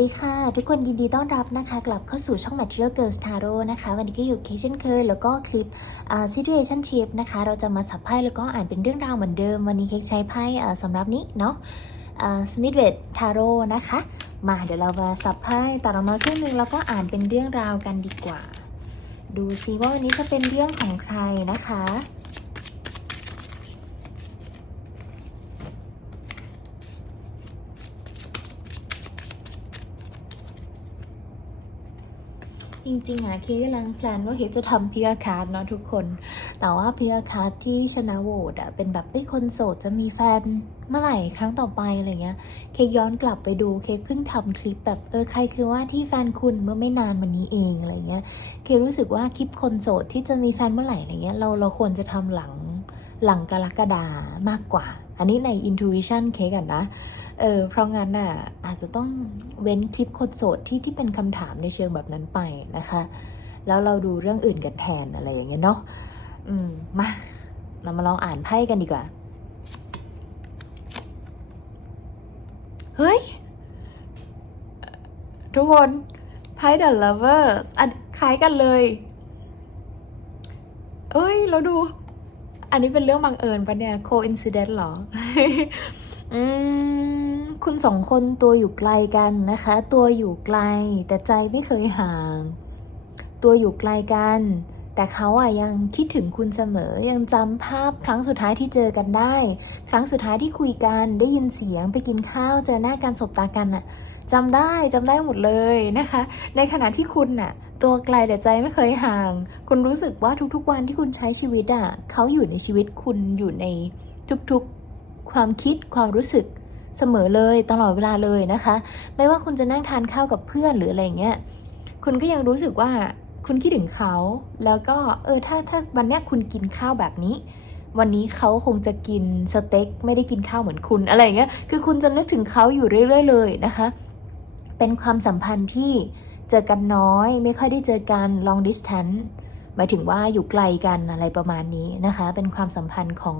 ดีค่ะ ทุกคนยินดีต้อนรับนะคะ กลับเข้าสู่ช่อง Material Girls Tarot นะคะ วันนี้ก็อยู่เคเช่นเคยแล้วก็คลิป situation tip นะคะ เราจะมาสับไพ่แล้วก็อ่านเป็นเรื่องราวเหมือนเดิม วันนี้เคใช้ไพ่สำหรับนี้เนาะ Smith w e t Tarot นะคะ มาเดี๋ยวเรามาสับไพ่ตัดออกมาครึ่งหนึงแล้วก็อ่านเป็นเรื่องราวกันดีกว่า ดูซิว่าวันนี้จะเป็นเรื่องของใครนะคะ จริงๆอะเคกกำลังแพลนว่าเคจะทำพิอาคาร์ดเนาะทุกคน แต่ว่าพิอาคาร์ดที่ชนะโหวตอะเป็นแบบไอ้คนโสดจะมีแฟนเมื่อไหร่ครั้งต่อไปอะไรเงี้ย เคย้อนกลับไปดูเคเพิ่งทำคลิปแบบเออใครคือว่าที่แฟนคุณเมื่อไม่นานมานี้เองอะไรเงี้ย เครู้สึกว่าคลิปคนโสดที่จะมีแฟนเมื่อไหร่อะไรเงี้ยเราเราควรจะทำหลังหลังกรกฎามากกว่า อันนี้ใน intuition เคกอะนะ เออเพราะงั้นน่ะอาจจะต้องเว้นคลิปคนโสดที่ที่เป็นคำถามในเชิงแบบนั้นไปนะคะ แล้วเราดูเรื่องอื่นกันแทนอะไรอย่างเงี้ยเนาะอืมมาเรามาลองอ่านไพ่กันดีกว่า เฮ้ย ทุกคนไพ่ The Lovers อันคล้ายกันเลยเอ้ย เราดู อันนี้เป็นเรื่องบังเอิญปะเนี่ย coincidence เหรอ อืม คุณสองคนตัวอยู่ไกลกันนะคะ ตัวอยู่ไกลแต่ใจไม่เคยห่าง ตัวอยู่ไกลกัน แต่เขาอะยังคิดถึงคุณเสมอยังจำภาพครั้งสุดท้ายที่เจอกันได้ ครั้งสุดท้ายที่คุยกันได้ยินเสียงไปกินข้าวเจอหน้ากันสบตากันอะจำได้จำได้หมดเลยนะคะ ในขณะที่คุณน่ะตัวไกลแต่ใจไม่เคยห่าง คุณรู้สึกว่าทุกๆวันที่คุณใช้ชีวิตอะเขาอยู่ในชีวิตคุณอยู่ในทุกๆ ความคิดความรู้สึก เสมอเลยตลอดเวลาเลยนะคะ ไม่ว่าคุณจะนั่งทานข้าวกับเพื่อนหรืออะไรเงี้ยคุณก็ยังรู้สึกว่าคุณคิดถึงเขา แล้วก็เออถ้าถ้าวันนี้คุณกินข้าวแบบนี้ วันนี้เขาคงจะกินสเต็กไม่ได้กินข้าวเหมือนคุณอะไรเงี้ยคือคุณจะนึกถึงเขาอยู่เรื่อย ๆ เลยนะคะ เป็นความสัมพันธ์ที่เจอกันน้อย ไม่ค่อยได้เจอกัน long distance หมายถึงว่าอยู่ไกลกันอะไรประมาณนี้นะคะ เป็นความสัมพันธ์ของ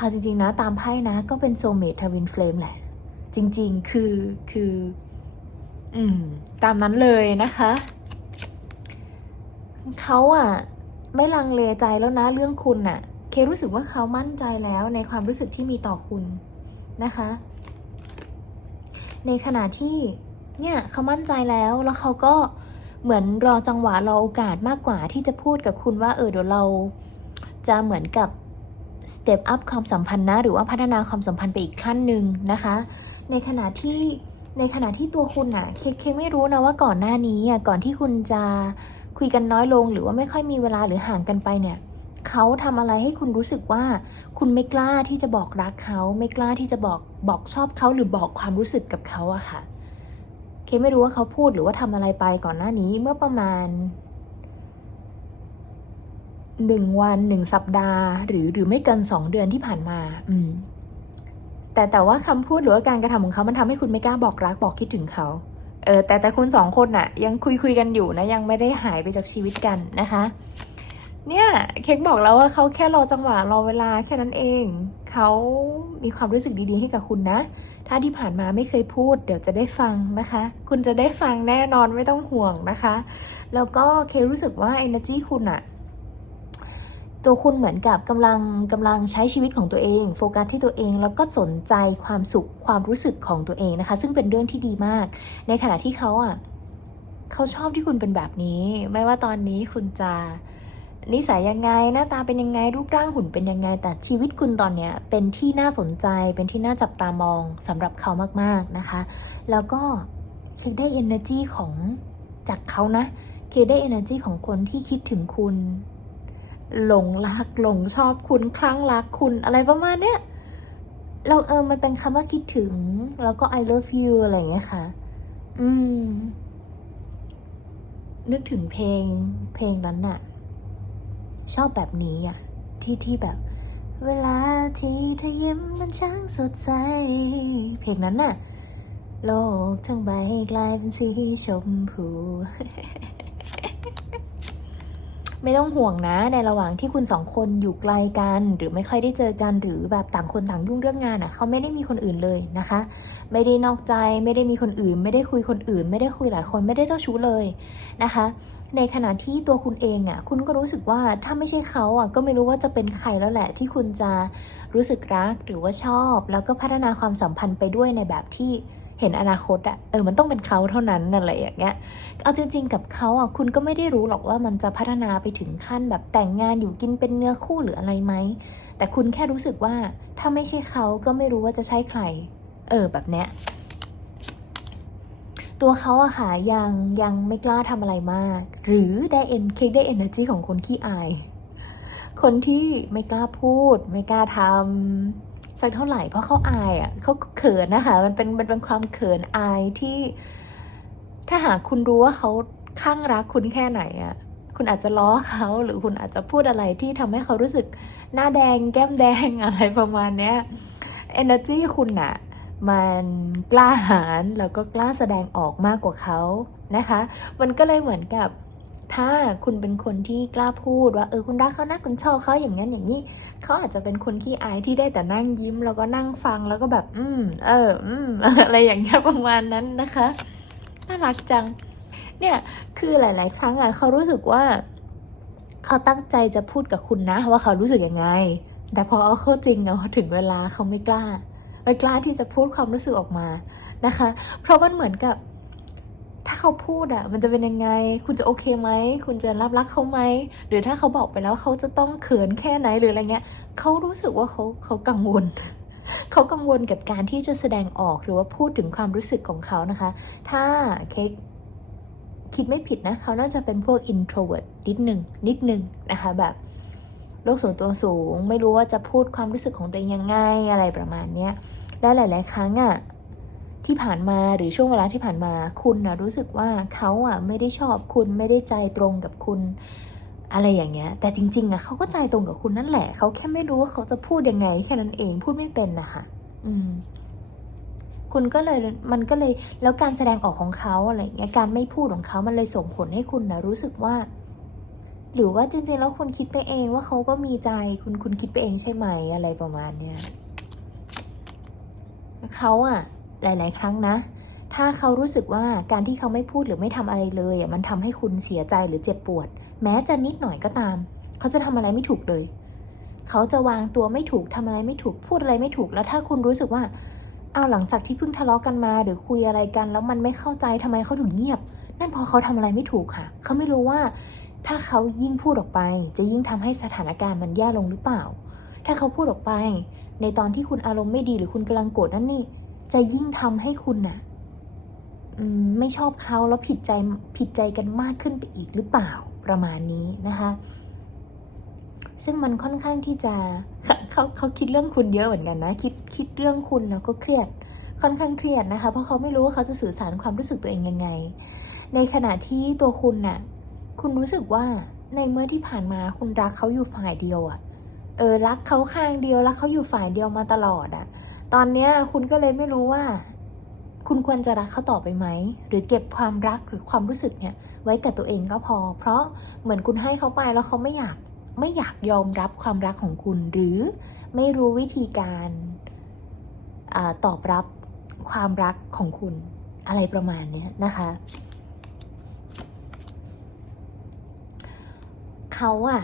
เอาจริง ๆ นะตามไพ่นะ ก็เป็นโซเมททวินเฟลมแหละ จริง ๆ คือคือ อืม ตามนั้นเลยนะคะ เขาอะไม่ลังเลใจแล้วนะเรื่องคุณอะเครู้สึกว่าเขามั่นใจแล้วในความรู้สึกที่มีต่อคุณนะคะ ในขณะที่เนี่ยเขามั่นใจแล้วแล้วเขาก็เหมือนรอจังหวะรอโอกาสมากกว่าที่จะพูดกับคุณว่า เออเดี๋ยวเราจะเหมือนกับ step up ความสัมพันธ์นะ หรือว่าพัฒนาความสัมพันธ์ไปอีกขั้นหนึ่งนะคะ ในขณะที่ในขณะที่ตัวคุณอะเคเคไม่รู้นะว่าก่อนหน้านี้อะก่อนที่คุณจะคุยกันน้อยลง หรือว่าไม่ค่อยมีเวลาหรือห่างกันไปเนี่ยเขาทำอะไรให้คุณรู้สึกว่า คุณไม่กล้าที่จะบอกรักเขา ไม่กล้าที่จะบอกบอกชอบเขาหรือบอกความรู้สึกกับเขาอะค่ะ เคไม่รู้ว่าเขาพูดหรือว่าทำอะไรไปก่อนหน้านี้เมื่อประมาณ หนึ่งวันหนึ่งสัปดาห์ หรือหรือไม่เกินสองเดือนที่ผ่านมาอืมแต่แต่ว่าคำพูดหรือว่าการกระทำของเขา มันทำให้คุณไม่กล้าบอกรักบอกคิดถึงเขา เออแต่แต่คุณสองคนน่ะ ยังคุยคุยกันอยู่นะ ยังไม่ได้หายไปจากชีวิตกันนะคะ เนี่ยเค้กบอกแล้วว่าเขาแค่รอจังหวะรอเวลาแค่นั้นเอง เขามีความรู้สึกดีๆให้กับคุณนะ ถ้าที่ผ่านมาไม่เคยพูด เดี๋ยวจะได้ฟังนะคะ คุณจะได้ฟังแน่นอนไม่ต้องห่วงนะคะ แล้วก็เครู้สึกว่า energy คุณอะ ตัวคุณเหมือนกับกำลังกำลังใช้ชีวิตของตัวเอง โฟกัสที่ตัวเองแล้วก็สนใจความสุขความรู้สึกของตัวเองนะคะ ซึ่งเป็นเรื่องที่ดีมาก ในขณะที่เขาอะเขาชอบที่คุณเป็นแบบนี้ ไม่ว่าตอนนี้คุณจะนิสัยยังไงหน้าตาเป็นยังไงรูปร่างหุ่นเป็นยังไง แต่ชีวิตคุณตอนเนี้ยเป็นที่น่าสนใจเป็นที่น่าจับตามองสำหรับเขามากๆนะคะ แล้วก็เช็คได้ energy ของจากเขานะเคได้ energy ของคนที่คิดถึงคุณ หลงรักหลงชอบคุณคลั่งรักคุณอะไรประมาณเนี้ยเราเออมันเป็นคำว่าคิดถึง แล้วก็ I love you อะไรอย่างเงี้ยค่ะ อืม นึกถึงเพลงเพลงนั้นน่ะ ชอบแบบนี้อะ ที่ที่แบบ เวลาที่เธอยิ้มมันช่างสดใส เพลงนั้นน่ะ โลกทั้งใบกลายเป็นสีชมพู ไม่ต้องห่วงนะ ในระหว่างที่คุณสองคนอยู่ไกลกัน หรือไม่ค่อยได้เจอกันหรือแบบต่างคนต่างยุ่งเรื่องงานอะเขาไม่ได้มีคนอื่นเลยนะคะ ไม่ได้นอกใจไม่ได้มีคนอื่น ไม่ได้คุยคนอื่น ไม่ได้คุยหลายคนไม่ได้เจ้าชู้เลยนะคะ ในขณะที่ตัวคุณเองอะคุณก็รู้สึกว่าถ้าไม่ใช่เขาอะก็ไม่รู้ว่าจะเป็นใครแล้วแหละ ที่คุณจะรู้สึกรักหรือว่าชอบ แล้วก็พัฒนาความสัมพันธ์ไปด้วยในแบบที่ เห็นอนาคตอะเออมันต้องเป็นเขาเท่านั้นอะไรอย่างเงี้ยเอาจริง ๆ กับเขาอะคุณก็ไม่ได้รู้หรอกว่ามันจะพัฒนาไปถึงขั้นแบบแต่งงานอยู่กินเป็นเนื้อคู่หรืออะไรไหมแต่คุณแค่รู้สึกว่าถ้าไม่ใช่เขาก็ไม่รู้ว่าจะใช่ใคร เออแบบเนี้ยตัวเขาอะค่ะยังยังไม่กล้าทำอะไรมาก หรือได้เอ็นเค้กได้เอเนอร์จีของคนขี้อาย คนที่ไม่กล้าพูด ไม่กล้าทำ สักเท่าไหร่เพราะเขาอายอะเขาเขินนะคะมันเป็นมันเป็นความเขินอายที่ ถ้าหากคุณรู้ว่าเขาข้างรักคุณแค่ไหนอะคุณอาจจะล้อเขาหรือคุณอาจจะพูดอะไรที่ทำให้เขารู้สึกหน้าแดงแก้มแดงอะไรประมาณเนี้ย energy คุณอะมันกล้าหาญแล้วก็กล้าแสดงออกมากกว่าเขานะคะ มันก็เลยเหมือนกับ ถ้าคุณเป็นคนที่กล้าพูดว่าเออคุณรักเขานะคุณชอบเขาอย่างนั้นอย่างนี้เขาอาจจะเป็นคนขี้อายที่ได้แต่นั่งยิ้ม แล้วก็นั่งฟังแล้วก็แบบ อืม เออ อืมอะไรอย่างเงี้ยประมาณนั้นนะคะน่ารักจัง เนี่ยคือหลาย ๆ ครั้งอะเขารู้สึกว่า เขาตั้งใจจะพูดกับคุณนะ ว่าเขารู้สึกยังไง แต่พอเอาเข้าจริงเนาะถึงเวลาเขาไม่กล้าไม่กล้าที่จะพูดความรู้สึกออกมานะคะ เพราะมันเหมือนกับ ถ้าเขาพูดอะมันจะเป็นยังไง คุณจะโอเคไหม คุณจะรับรักเขาไหม หรือถ้าเขาบอกไปแล้วเขาจะต้องเขินแค่ไหนหรืออะไรเงี้ยเขารู้สึกว่าเขาเขากังวลเขากังวลกับการที่จะแสดงออกหรือว่าพูดถึงความรู้สึกของเขานะคะ ถ้าเค้กคิดไม่ผิดนะ เขาน่าจะเป็นพวก introvert นิดหนึ่งนิดหนึ่งนะคะแบบโลกส่วนตัวสูง ไม่รู้ว่าจะพูดความรู้สึกของตัวเองยังไงอะไรประมาณเนี้ยและหลาย ๆ ครั้งอะ ที่ผ่านมาหรือช่วงเวลาที่ผ่านมาคุณนะรู้สึกว่าเขาอะไม่ได้ชอบคุณไม่ได้ใจตรงกับคุณอะไรอย่างเงี้ย แต่จริง ๆอะเขาก็ใจตรงกับคุณนั่นแหละ เขาแค่ไม่รู้ว่าเขาจะพูดยังไงแค่นั้นเองพูดไม่เป็นนะคะอืม คุณก็เลยมันก็เลยแล้วการแสดงออกของเขาอะไรเงี้ยการไม่พูดของเขามันเลยส่งผลให้คุณนะรู้สึกว่า หรือว่าจริง ๆ แล้วคุณคิดไปเองว่าเขาก็มีใจคุณคุณคิดไปเองใช่ไหมอะไรประมาณเนี้ยเขาอะ หลาย ๆ ครั้งนะ ถ้าเขารู้สึกว่าการที่เขาไม่พูดหรือไม่ทำอะไรเลยมันทำให้คุณเสียใจหรือเจ็บปวด แม้จะนิดหน่อยก็ตาม เขาจะทำอะไรไม่ถูกเลย เขาจะวางตัวไม่ถูกทำอะไรไม่ถูกพูดอะไรไม่ถูก แล้วถ้าคุณรู้สึกว่าเอาหลังจากที่เพิ่งทะเลาะกันมาหรือคุยอะไรกัน แล้วมันไม่เข้าใจทำไมเขาถึงเงียบ นั่นเพอเขาทำอะไรไม่ถูกค่ะ เขาไม่รู้ว่า ถ้าเขายิ่งพูดออกไป จะยิ่งทำให้สถานการณ์มันแย่ลงหรือเปล่า ถ้าเขาพูดออกไป ในตอนที่คุณอารมณ์ไม่ดีหรือคุณกำลังโกรธนั่นนี่ จะยิ่งทำให้คุณน่ะไม่ชอบเขาแล้วผิดใจผิดใจกันมากขึ้นไปอีกหรือเปล่าประมาณนี้นะคะ ซึ่งมันค่อนข้างที่จะเขาเขาเขาคิดเรื่องคุณเยอะเหมือนกันนะ คิดคิดเรื่องคุณแล้วก็เครียดค่อนข้างเครียดนะคะ เพราะเขาไม่รู้ว่าเขาจะสื่อสารความรู้สึกตัวเองยังไง ในขณะที่ตัวคุณน่ะ คุณรู้สึกว่าในเมื่อที่ผ่านมาคุณรักเขาอยู่ฝ่ายเดียวอะเออรักเขาข้างเดียวรักเขาอยู่ฝ่ายเดียวมาตลอดอะ ตอนเนี้ยคุณก็เลยไม่รู้ว่า คุณควรจะรักเขาต่อไปไหม หรือเก็บความรักหรือความรู้สึกเนี่ย ไว้กับตัวเองก็พอ เพราะเหมือนคุณให้เขาไปแล้วเขาไม่อยากไม่อยากยอมรับความรักของคุณ หรือไม่รู้วิธีการอาตอบรับความรักของคุณอะไรประมาณเนี้ยนะคะ เขาอะ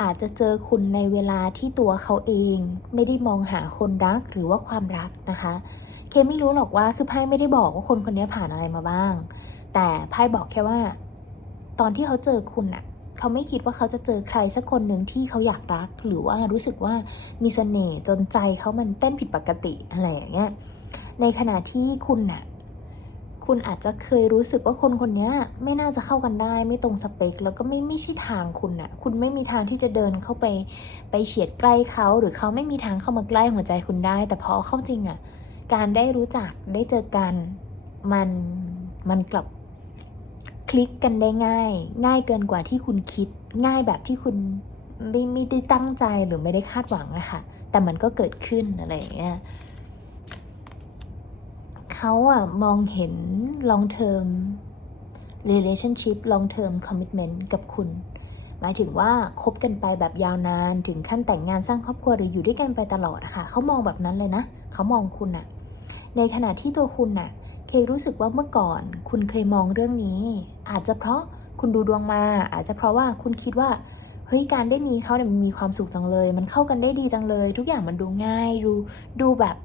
อาจจะเจอคุณในเวลาที่ตัวเขาเอง ไม่ได้มองหาคนรักหรือว่าความรักนะคะ เคไม่รู้หรอกว่าคือไพ่ไม่ได้บอกว่าคนคนนี้ผ่านอะไรมาบ้าง แต่ไพ่บอกแค่ว่า ตอนที่เขาเจอคุณอะเขาไม่คิดว่าเขาจะเจอใครสักคนหนึ่งที่เขาอยากรัก หรือว่ารู้สึกว่ามีเสน่ห์จนใจเขามันเต้นผิดปกติอะไรอย่างเงี้ยในขณะที่คุณน่ะ คุณอาจจะเคยรู้สึกว่าคนคนนี้ไม่น่าจะเข้ากันได้ ไม่ตรงสเปค แล้วก็ไม่ไม่ใช่ทางคุณน่ะคุณไม่มีทางที่จะเดินเข้าไปไปเฉียดใกล้เขา หรือเขาไม่มีทางเข้ามาใกล้หัวใจคุณได้ แต่พอเข้าจริงอะการได้รู้จักได้เจอกันมันมันกลับคลิกกันได้ง่าย ง่ายเกินกว่าที่คุณคิด ง่ายแบบที่คุณไม่ไม่ได้ตั้งใจหรือไม่ได้คาดหวังอะค่ะแต่มันก็เกิดขึ้นอะไรอย่างเงี้ย เขาอะมองเห็น long term relationship long term commitment กับคุณ หมายถึงว่าคบกันไปแบบยาวนานถึงขั้นแต่งงานสร้างครอบครัวหรืออยู่ด้วยกันไปตลอดะค่ะเขามองแบบนั้นเลยนะเขามองคุณอะในขณะที่ตัวคุณน่ะเคยรู้สึกว่าเมื่อก่อน คุณเคยมองเรื่องนี้ อาจจะเพราะคุณดูดวงมา อาจจะเพราะว่าคุณคิดว่าเฮ้ยการได้มีเขาเนี่ยมันมีความสุขจังเลย มันเข้ากันได้ดีจังเลย ทุกอย่างมันดูง่ายดูดูแบบ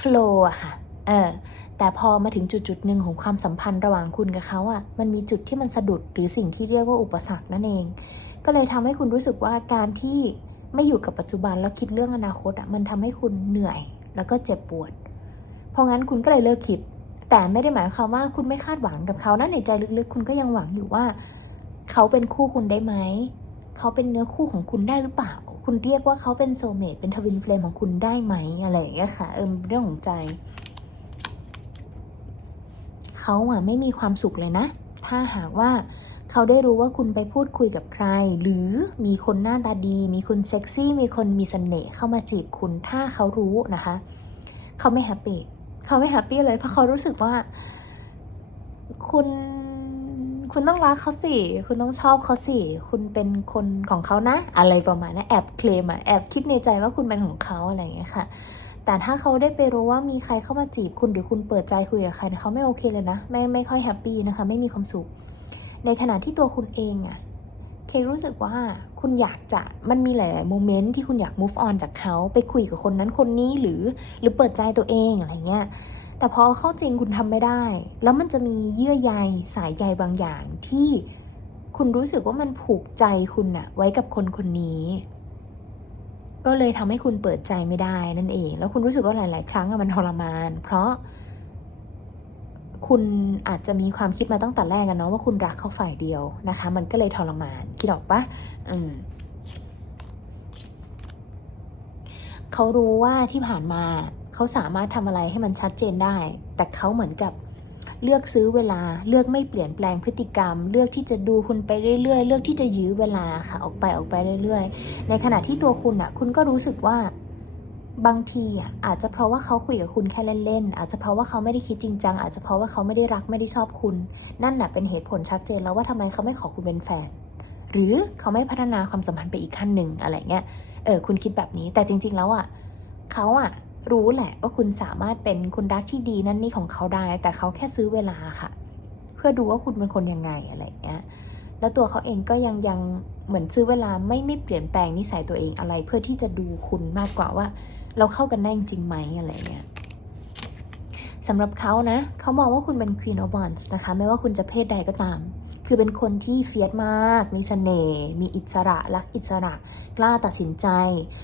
flow อะค่ะ เออแต่พอมาถึงจุดจุดหนึ่งของความสัมพันธ์ระหว่างคุณกับเขาอะมันมีจุดที่มันสะดุดหรือสิ่งที่เรียกว่าอุปสรรคนั่นเอง ก็เลยทำให้คุณรู้สึกว่าการที่ไม่อยู่กับปัจจุบันแล้วคิดเรื่องอนาคตอะมันทำให้คุณเหนื่อยแล้วก็เจ็บปวด เพราะงั้นคุณก็เลยเลิกคิด แต่ไม่ได้หมายความว่าคุณไม่คาดหวังกับเขานะในใจลึกๆ คุณก็ยังหวังอยู่ว่า เขาเป็นคู่คุณได้ไหมเขาเป็นเนื้อคู่ของคุณได้หรือเปล่า คุณเรียกว่าเขาเป็นโซเมตเป็นทวินเฟลมของคุณได้ไหมอะไรอย่างเงี้ยค่ะ เออเรื่องของใจ เขาอะไม่มีความสุขเลยนะ ถ้าหากว่าเขาได้รู้ว่าคุณไปพูดคุยกับใคร หรือมีคนหน้าตาดี มีคนเซ็กซี่ มีคนมีเสน่ห์เข้ามาจีบคุณ ถ้าเขารู้นะคะ เขาไม่แฮปปี้ เขาไม่แฮปปี้เลย เพราะเขารู้สึกว่า คุณ คุณต้องรักเขาสิ คุณต้องชอบเขาสิ คุณเป็นคนของเขานะ อะไรประมาณนั้นแอบเคลมอะแอบคิดในใจว่าคุณเป็นของเขาอะไรอย่างเงี้ยค่ะ แต่ถ้าเขาได้ไปรู้ว่ามีใครเข้ามาจีบคุณหรือคุณเปิดใจคุยกับใครเนี่ยเขาไม่โอเคเลยนะ ไม่ไม่ค่อยแฮปปี้นะคะ ไม่มีความสุข ในขณะที่ตัวคุณเองอะเครู้สึกว่าคุณอยากจะมันมีหลายๆโมเมนต์ที่คุณอยาก move on จากเขาไปคุยกับคนนั้นคนนี้หรือหรือเปิดใจตัวเองอะไรเงี้ยแต่พอเข้าจริงคุณทำไม่ได้ แล้วมันจะมีเยื่อใยสายใยบางอย่างที่คุณรู้สึกว่ามันผูกใจคุณอะไว้กับคนคนนี้ ก็เลยทำให้คุณเปิดใจไม่ได้นั่นเอง แล้วคุณรู้สึกว่าหลาย ๆ ครั้งอะมันทรมาน เพราะ คุณอาจจะมีความคิดมาตั้งแต่แรกกันเนาะว่าคุณรักเขาฝ่ายเดียวนะคะ มันก็เลยทรมานคิดออกปะอืมเขารู้ว่าที่ผ่านมาเขาสามารถทำอะไรให้มันชัดเจนได้ แต่เขาเหมือนกับ เลือกซื้อเวลา เลือกไม่เปลี่ยนแปลงพฤติกรรม เลือกที่จะดูคุณไปเรื่อยๆ เลือกที่จะยื้อเวลาค่ะ ออกไปออกไปเรื่อยๆ ในขณะที่ตัวคุณอะ คุณก็รู้สึกว่าบางทีอะอาจจะเพราะว่าเขาคุยกับคุณแค่เล่นๆ อาจจะเพราะว่าเขาไม่ได้คิดจริงจัง อาจจะเพราะว่าเขาไม่ได้รักไม่ได้ชอบคุณ นั่นน่ะเป็นเหตุผลชัดเจนแล้วว่าทำไมเขาไม่ขอคุณเป็นแฟน หรือเขาไม่พัฒนาความสัมพันธ์ไปอีกขั้นหนึ่งอะไรเงี้ย เออคุณคิดแบบนี้ แต่จริง ๆ แล้วอะเขาอะ รู้แหละว่าคุณสามารถเป็นคุณรักที่ดีนั่นนี่ของเขาได้ แต่เขาแค่ซื้อเวลาค่ะ เพื่อดูว่าคุณเป็นคนยังไงอะไรอย่างเงี้ยแล้วตัวเขาเองก็ยังยังเหมือนซื้อเวลาไม่ไม่เปลี่ยนแปลงนิสัยตัวเองอะไร เพื่อที่จะดูคุณมากกว่าว่า เราเข้ากันได้จริงไหมอะไรเงี้ยสำหรับเขานะ เขามองว่าคุณเป็น Queen of Wands นะคะ ไม่ว่าคุณจะเพศใดก็ตาม คือเป็นคนที่เฟียสมาก มีเสน่ห์ มีอิสระ รักอิสระ กล้าตัดสินใจ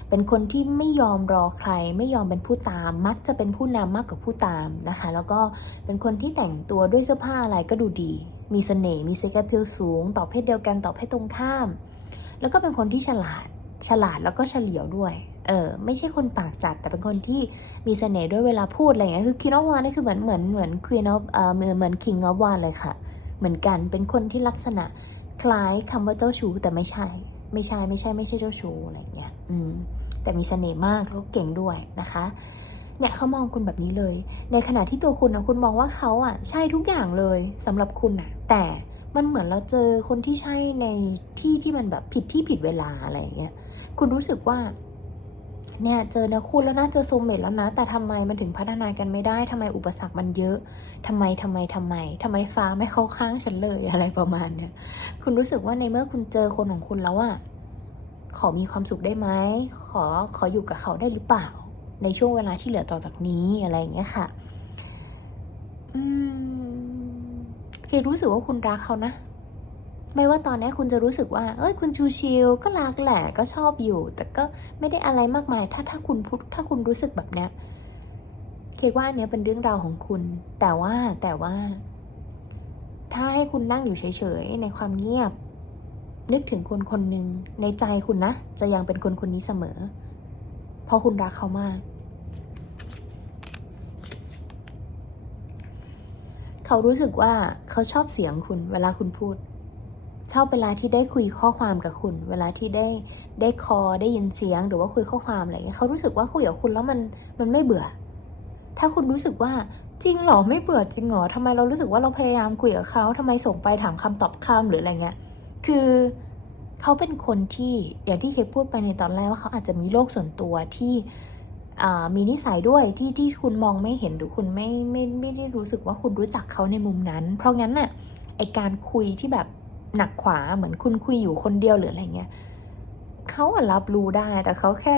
เป็นคนที่ไม่ยอมรอใคร ไม่ยอมเป็นผู้ตาม มักจะเป็นผู้นำมากกว่าผู้ตามนะคะ แล้วก็เป็นคนที่แต่งตัวด้วยเสื้อผ้าอะไรก็ดูดี มีเสน่ห์ มีเซ็กซ์เพลสูง ต่อเพศเดียวกัน ต่อเพศตรงข้าม แล้วก็เป็นคนที่ฉลาด ฉลาดแล้วก็เฉลียวด้วย เออ ไม่ใช่คนปากจัด แต่เป็นคนที่มีเสน่ห์ด้วยเวลาพูดอะไรอย่างเงี้ย คือ Queen of Wands นี่คือเหมือนเหมือนเหมือน Queen of เออเหมือนเหมือน King of Wands เลยค่ะ เหมือนกันเป็นคนที่ลักษณะคล้ายคำว่าเจ้าชู้แต่ไม่ใช่ ไม่ใช่ไม่ใช่ไม่ใช่เจ้าชู้อะไรเงี้ยอืมแต่มีเสน่ห์มากแล้วก็เก่งด้วยนะคะเนี่ยเขามองคุณแบบนี้เลย ในขณะที่ตัวคุณนะคุณมองว่าเขาอะใช่ทุกอย่างเลยสำหรับคุณอะ แต่มันเหมือนเราเจอคนที่ใช่ในที่ที่มันแบบผิดที่ผิดเวลาอะไรเงี้ย คุณรู้สึกว่า เนี่ยเจอเนื้อคู่แล้วนะเจอโซลเมตแล้วนะ แต่ทำไมมันถึงพัฒนากันไม่ได้ทำไมอุปสรรคมันเยอะทำไมทำไมทำไมทำไมฟ้าไม่เข้าข้างฉันเลยอะไรประมาณเนี้ยคุณรู้สึกว่าในเมื่อคุณเจอคนของคุณแล้วอะขอมีความสุขได้ไหมขอขออยู่กับเขาได้หรือเปล่า ในช่วงเวลาที่เหลือต่อจากนี้อะไรอย่างเงี้ยค่ะ อืมเครู้สึกว่าคุณรักเขานะ ไม่ว่าตอนนี้คุณจะรู้สึกว่า เอ้ย คุณชูชิวก็รักแหละก็ชอบอยู่ แต่ก็ไม่ได้อะไรมากมาย ถ้าถ้าคุณพูดถ้าคุณรู้สึกแบบเนี้ยเคว่าอันเนี้ยเป็นเรื่องราวของคุณ แต่ว่าแต่ว่า ถ้าให้คุณนั่งอยู่เฉยๆในความเงียบ นึกถึงคนคนหนึ่งในใจคุณนะ จะยังเป็นคนคนนี้เสมอ เพราะคุณรักเขามาก เขารู้สึกว่าเขาชอบเสียงคุณเวลาคุณพูด ชอบเวลาที่ได้คุยข้อความกับคุณ เวลาที่ได้ได้คอได้ยินเสียงหรือว่าคุยข้อความอะไรเงี้ยเขารู้สึกว่าคุยกับคุณแล้วมันมันไม่เบื่อ ถ้าคุณรู้สึกว่าจริงหรอไม่เบื่อจริงหรอทำไมเรารู้สึกว่าเราพยายามคุยกับเขาทำไมส่งไปถามคำตอบคำหรืออะไรเงี้ย คือเขาเป็นคนที่อย่างที่เคพูดไปในตอนแรกว่าเขาอาจจะมีโลกส่วนตัวที่มีนิสัยด้วยที่ที่คุณมองไม่เห็นหรือคุณไม่ไม่ไม่ได้รู้สึกว่าคุณรู้จักเขาในมุมนั้น เพราะงั้นน่ะไอการคุยที่แบบ หนักขวาเหมือนคุณคุยอยู่คนเดียวหรืออะไรเงี้ยเขาอะรับรู้ได้แต่เขาแค่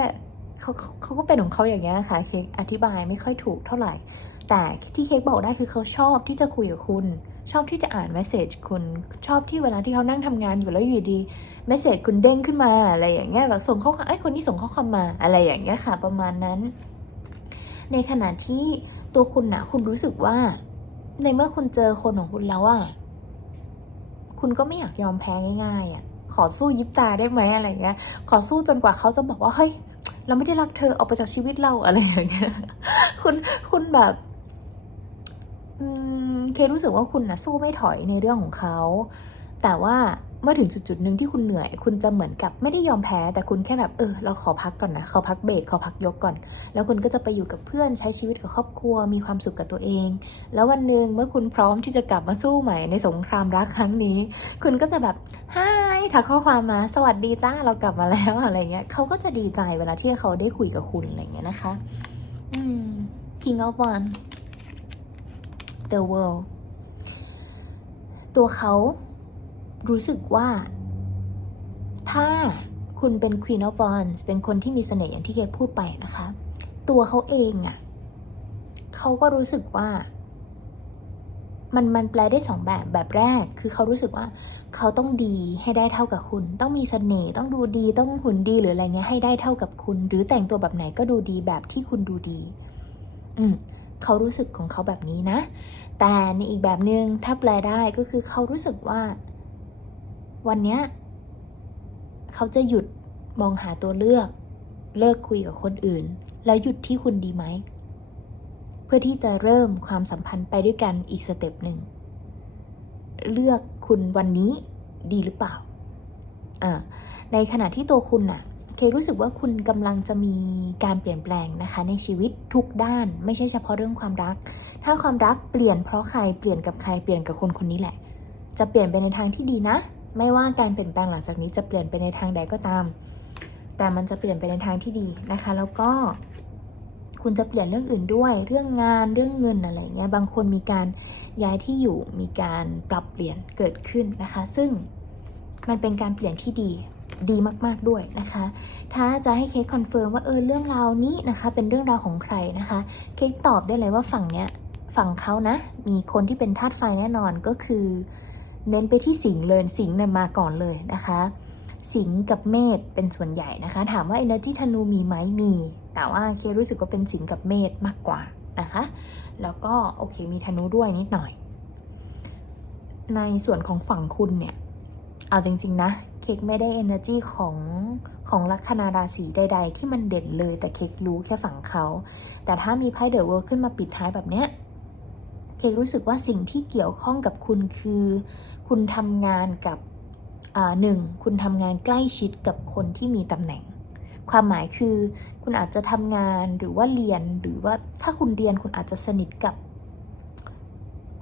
เขาเขาก็เป็นของเขาอย่างเงี้ยค่ะเค้กอธิบายไม่ค่อยถูกเท่าไหร่ แต่ที่เค้กบอกได้คือเขาชอบที่จะคุยกับคุณ ชอบที่จะอ่านเมสเซจคุณชอบที่เวลาที่เขานั่งทำงานอยู่แล้วอยู่ดีเมสเซจคุณเด้งขึ้นมาอะไรอย่างเงี้ยแบบส่งข้อความไอ้คนนี้ส่งข้อความมาอะไรอย่างเงี้ยค่ะ ประมาณนั้น ในขณะที่ตัวคุณนะคุณรู้สึกว่า ในเมื่อคุณเจอคนของคุณแล้วอะ คุณก็ไม่อยากยอมแพ้ง่ายๆอะขอสู้ยิบตาได้ไหมอะไรเงี้ย ขอสู้จนกว่าเขาจะบอกว่าเฮ้ยเราไม่ได้รักเธอออกไปจากชีวิตเราอะไรอย่างเงี้ย คุณคุณแบบอืมเครู้สึกว่าคุณนะสู้ไม่ถอยในเรื่องของเขา แต่ว่า เมื่อถึงจุดๆหนึ่งที่คุณเหนื่อย คุณจะเหมือนกับไม่ได้ยอมแพ้ แต่คุณแค่แบบเออ เราขอพักก่อนนะขอพักเบรกขอพักยกก่อน แล้วคุณก็จะไปอยู่กับเพื่อนใช้ชีวิตกับครอบครัว มีความสุขกับตัวเอง แล้ววันหนึ่งเมื่อคุณพร้อมที่จะกลับมาสู้ใหม่ในสงครามรักครั้งนี้ คุณก็จะแบบฮายถักข้อความมา สวัสดีจ้าเรากลับมาแล้วอะไรเงี้ยเขาก็จะดีใจเวลาที่เขาได้คุยกับคุณอะไรเงี้ยนะคะ อืม King of Wands The World ตัวเขา รู้สึกว่า ถ้าคุณเป็น Queen of Wands เป็นคนที่มีเสน่ห์อย่างที่เคพูดไปนะคะ ตัวเขาเองอะ่ะเขาก็รู้สึกว่า มันมันแปลได้สองแบบแบบแรก คือเขารู้สึกว่า เขาต้องดีให้ได้เท่ากับคุณ ต้องมีเสน่ห์ต้องดูดีต้องหุ่นดีหรืออะไรเงี้ยให้ได้เท่ากับคุณ หรือแต่งตัวแบบไหนก็ดูดีแบบที่คุณดูดี อืมเขารู้สึกของเขาแบบนี้นะ แต่ในอีกแบบหนึง่งถ้าแปลได้ก็คือเขารู้สึกว่า วันเนี้ยเขาจะหยุดมองหาตัวเลือก เลิกคุยกับคนอื่น แล้วหยุดที่คุณดีไหม เพื่อที่จะเริ่มความสัมพันธ์ไปด้วยกันอีกสเต็ปหนึ่ง เลือกคุณวันนี้ดีหรือเปล่า อ่า ในขณะที่ตัวคุณน่ะเครู้สึกว่าคุณกำลังจะมีการเปลี่ยนแปลงนะคะ ในชีวิตทุกด้านไม่ใช่เฉพาะเรื่องความรัก ถ้าความรักเปลี่ยนเพราะใครเปลี่ยนกับใครเปลี่ยนกับคนคนนี้แหละ จะเปลี่ยนไปในทางที่ดีนะ ไม่ว่าการเปลี่ยนแปลงหลังจากนี้จะเปลี่ยนไปในทางใดก็ตาม แต่มันจะเปลี่ยนไปในทางที่ดีนะคะ แล้วก็คุณจะเปลี่ยนเรื่องอื่นด้วย เรื่องงานเรื่องเงินอะไรเงี้ย บางคนมีการย้ายที่อยู่ มีการปรับเปลี่ยนเกิดขึ้นนะคะ ซึ่งมันเป็นการเปลี่ยนที่ดี ดีมาก ๆ ด้วยนะคะ ถ้าจะให้เค้กคอนเฟิร์มว่าเออเรื่องราวนี้นะคะ เป็นเรื่องราวของใครนะคะ เค้กตอบได้เลยว่าฝั่งเนี้ยฝั่งเขานะ มีคนที่เป็นธาตุไฟแน่นอนก็คือ เน้นไปที่สิงเลย สิงเนี่ยมาก่อนเลยนะคะ สิงกับเมษเป็นส่วนใหญ่นะคะ ถามว่า energy ธนูมีไหมมี แต่ว่าเครู้สึกว่าเป็นสิงกับเมษมากกว่านะคะ แล้วก็โอเคมีธนูด้วยนิดหน่อย ในส่วนของฝั่งคุณเนี่ย เอาจริง ๆ นะ เค้กไม่ได้ energy ของของลัคนาราศีใด ๆ ที่มันเด่นเลยแต่เค้กรู้แค่ฝั่งเขา แต่ถ้ามีไพ่เดอะเวิร์ขึ้นมาปิดท้ายแบบเนี้ย เครู้สึกว่าสิ่งที่เกี่ยวข้องกับคุณคือ คุณทำงานกับอ่าหนึ่งคุณทำงานใกล้ชิดกับคนที่มีตำแหน่ง ความหมายคือคุณอาจจะทำงานหรือว่าเรียนหรือว่าถ้าคุณเรียนคุณอาจจะสนิทกับ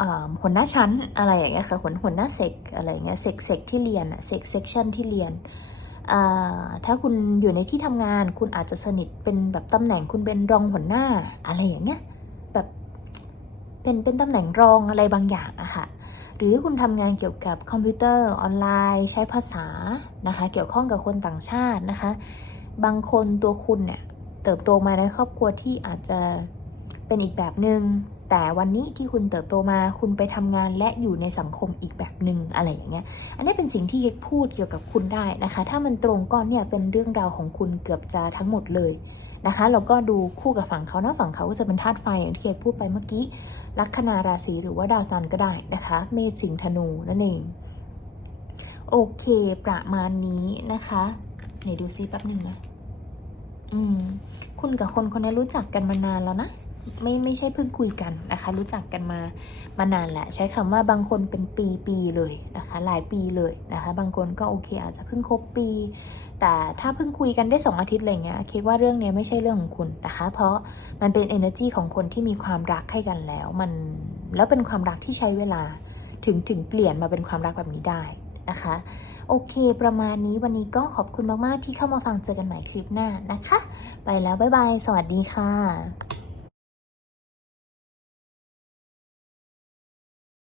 อ่าหัวหน้าชั้นอะไรอย่างเงี้ยค่ะหัวหัวหน้าเซกอะไรอย่างเงี้ยเซกเซกที่เรียนอะเซกเซกชันที่เรียนอ่าถ้าคุณอยู่ในที่ทำงานคุณอาจจะสนิทเป็นแบบตำแหน่งคุณเป็นรองหัวหน้าอะไรอย่างเงี้ย เป็นเป็นตำแหน่งรองอะไรบางอย่างอะคะหรือคุณทำงานเกี่ยวกับคอมพิวเตอร์ออนไลน์ ใช้ภาษานะคะ เกี่ยวข้องกับคนต่างชาตินะคะ บางคนตัวคุณเนี่ยเติบโตมาในครอบครัวที่อาจจะเป็นอีกแบบหนึง่งแต่วันนี้ที่คุณเติบโตมาคุณไปทำงานและอยู่ในสังคมอีกแบบหนึ่งอะไรอย่างเงี้ย อันนี้เป็นสิ่งที่เอกพูดเกี่ยวกับคุณได้นะคะ ถ้ามันตรงก็เนี่ยเป็นเรื่องราวของคุณเกือบจะทั้งหมดเลยนะคะแล้วก็ดูคู่กับฝั่งเขานะฝั่งเขาก็จะเป็นธาตุไฟอย่างที่เอกพูดไปเมื่อกี้ ลัคนาราศีหรือว่าดาวจันทร์ก็ได้นะคะ เมษสิงห์ธนูนั่นเอง โอเค ประมาณนี้นะคะไหนดูซิแป๊บหนึ่งนะอืม คุณกับคนคนนี้รู้จักกันมานานแล้วนะไม่ไม่ใช่เพิ่งคุยกันนะคะ รู้จักกันมามานานแหละ ใช้คำว่าบางคนเป็นปีปีเลยนะคะ หลายปีเลยนะคะ บางคนก็โอเค อาจจะเพิ่งคบปี แต่ถ้าเพิ่งคุยกันได้สองอาทิตย์อะไรเงี้ยคิดว่าเรื่องนี้ไม่ใช่เรื่องของคุณนะคะ เพราะมันเป็น energy ของคนที่มีความรักให้กันแล้ว มันแล้วเป็นความรักที่ใช้เวลาถึงถึงเปลี่ยนมาเป็นความรักแบบนี้ได้นะคะ โอเค ประมาณนี้วันนี้ก็ขอบคุณมาก ๆ ที่เข้ามาฟังเจอกันใหม่คลิปหน้านะคะ ไปแล้ว บ๊ายบาย สวัสดีค่ะ